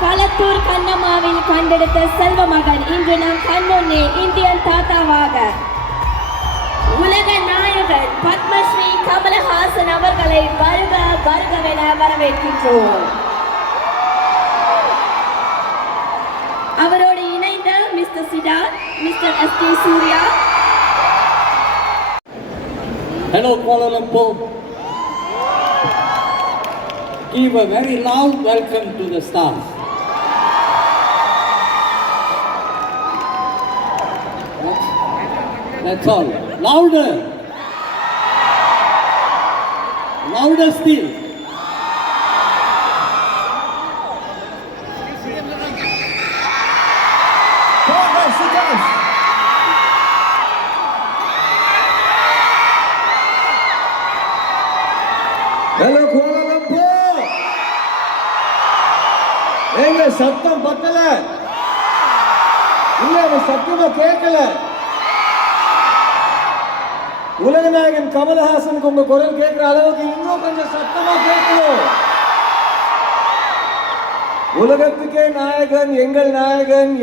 களத்தூர் கண்ணம்மாவில் கண்டெடுத்த செல்வ மகன் இன்று நம் கண்முன்னே இந்தியன் தாத்தாவாக உலக நாயகன் பத்மஸ்ரீ கமலஹாசன் அவர்களை வருக வருகவென வரவேற்கின்றோம். அவரோடு இணைந்த mister Siddharth, mister S D. Surya. Hello Kuala Lumpur. Give a very loud welcome to the stars. That's all. Louder. Louder still. Hello Kuala Lumpur. எங்க சத்தம் பத்தல இல்ல சத்தமா கேட்கல. உலகநாயகன் கமலஹாசனுக்கு உங்க குரல் கேட்கிற அளவுக்கு இன்னும் கொஞ்சம் சத்தமா கேட்கணும். உலகத்துக்கே நாயகன்,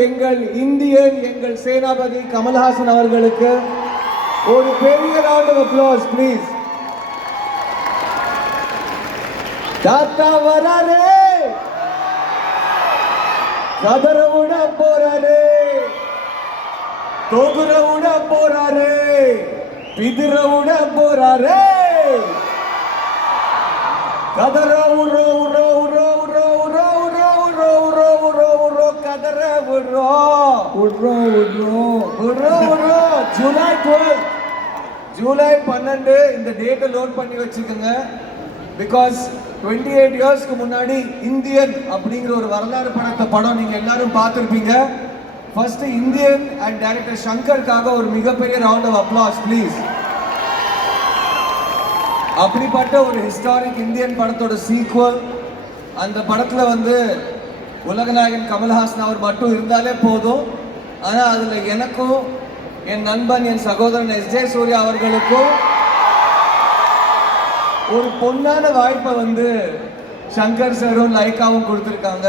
எங்கள் இந்தியன், எங்கள் சேனாபதி கமலஹாசன் அவர்களுக்கு ஒரு பெரிய ரவுண்ட் ஆஃப் அப்ளாஸ் ப்ளீஸ். தாத்தா வராரே, கதற விட போறாரே, தொகுற விட போறாரே, பிதிர விட போறாரே, கதற உரோ உரோ உரோ உரோ உரோ உரோ உரோ உரோ உரோ உரோ கதற உரோ உரோ உரோ உரோ உரோ. ஜூலை 12 இந்த டேட்டை லோட் பண்ணி வச்சுக்கோங்க. பிகாஸ் 28 இயர்ஸ்க்கு முன்னாடி இந்தியன் அப்படிங்கிற ஒரு வரலாறு படம் நீங்க எல்லாரும் பார்த்துருப்பீங்க. ஃபர்ஸ்ட் இந்தியன் அண்ட் டைரக்டர் சங்கருக்காக ஒரு மிகப்பெரிய ரவுண்ட் ஆஃப் அப்ளாஸ் ப்ளீஸ். அப்படிப்பட்ட ஒரு ஹிஸ்டாரிக் இந்தியன் படத்தோட சீக்வல். அந்த படத்துல உலகநாயகன் கமல்ஹாசன் அவர் மட்டும் இருந்தாலே போதும். ஆனா அதுல எனக்கும் என் நண்பன் என் சகோதரன் எஸ்.ஜே. சூர்யா அவர்களுக்கும் ஒரு பொன்னான வாய்ப்பை சங்கர் சாரும் லைக்காவும் கொடுத்துருக்காங்க.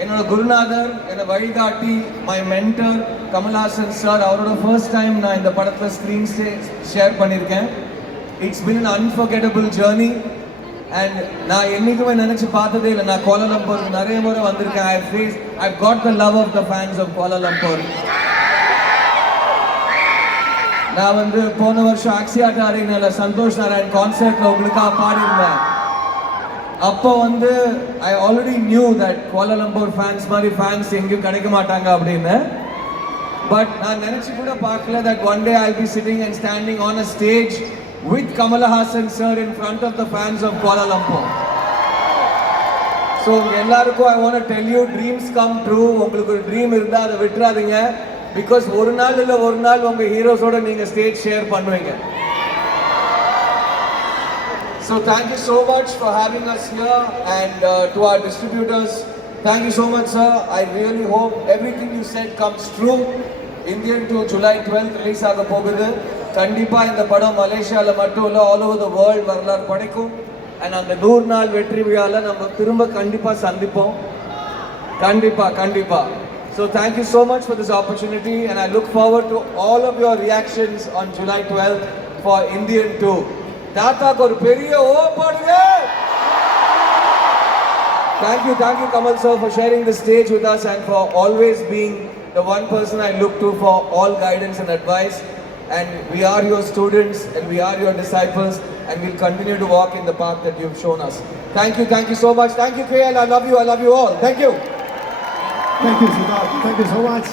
என்னோட குருநாதர், என்னை வழிகாட்டி, மை மென்டர் கமல்ஹாசன் சார், அவரோட ஃபர்ஸ்ட் டைம் நான் இந்த படத்தில் ஸ்க்ரீன் ஷேர் பண்ணியிருக்கேன். It's been an unforgettable journey. And நான் என்னைக்குமே நினச்சி பார்த்ததே இல்லை. நான் கோலாலம்பூருக்கு நிறைய முறை வந்திருக்கேன். I've got the love of the fans of Kuala Lumpur. நான் போன வருஷம் ஆக்சியாட்டா அரீனால சந்தோஷ் நாராயண் கான்சர்ட்ல உங்களுக்காக பாடியிருந்தேன். அப்போ I already knew that Kuala Lumpur fans மாதிரி ஃபேன்ஸ் எங்கேயும் கிடைக்க மாட்டாங்க அப்படின்னு. பட் நான் நினைச்சு கூட பார்க்கல that one day I'll be sitting and standing on a stage with Kamalahassan sir in front of the fans of Kuala Lumpur. So எல்லாருக்கும் I want to tell you, dreams come true. உங்களுக்கு ஒரு dream இருந்தா அதை விட்டுறாதீங்க. Because ஒரு நாள் இல்லை ஒரு நாள் உங்க ஹீரோஸோட நீங்க ஸ்டேஜ் ஷேர் பண்ணுவீங்க. So thank you so much for having us here, and to our distributors, thank you so much sir. I really hope everything you said comes true. Indian 2 July 12th release ஆக போகுது. கண்டிப்பா இந்த படம் மலேசியால மட்டும் இல்ல all over the world வரலாறு படைக்கும். and அந்த 100 நாள் வெற்றி விழால நம்ம திரும்ப கண்டிப்பா சந்திப்போம். கண்டிப்பா. So thank you so much for this opportunity, and I look forward to all of your reactions on July 12th for Indian 2. Tata ko periya o paduga. Thank you Kamal sir for sharing the stage with us and for always being the one person I look to for all guidance and advice. And we are your students and we are your disciples, and we'll continue to walk in the path that you've shown us. Thank you so much. Thank you KL, I love you all. Thank you. Thank you Siddharth, thank you so much.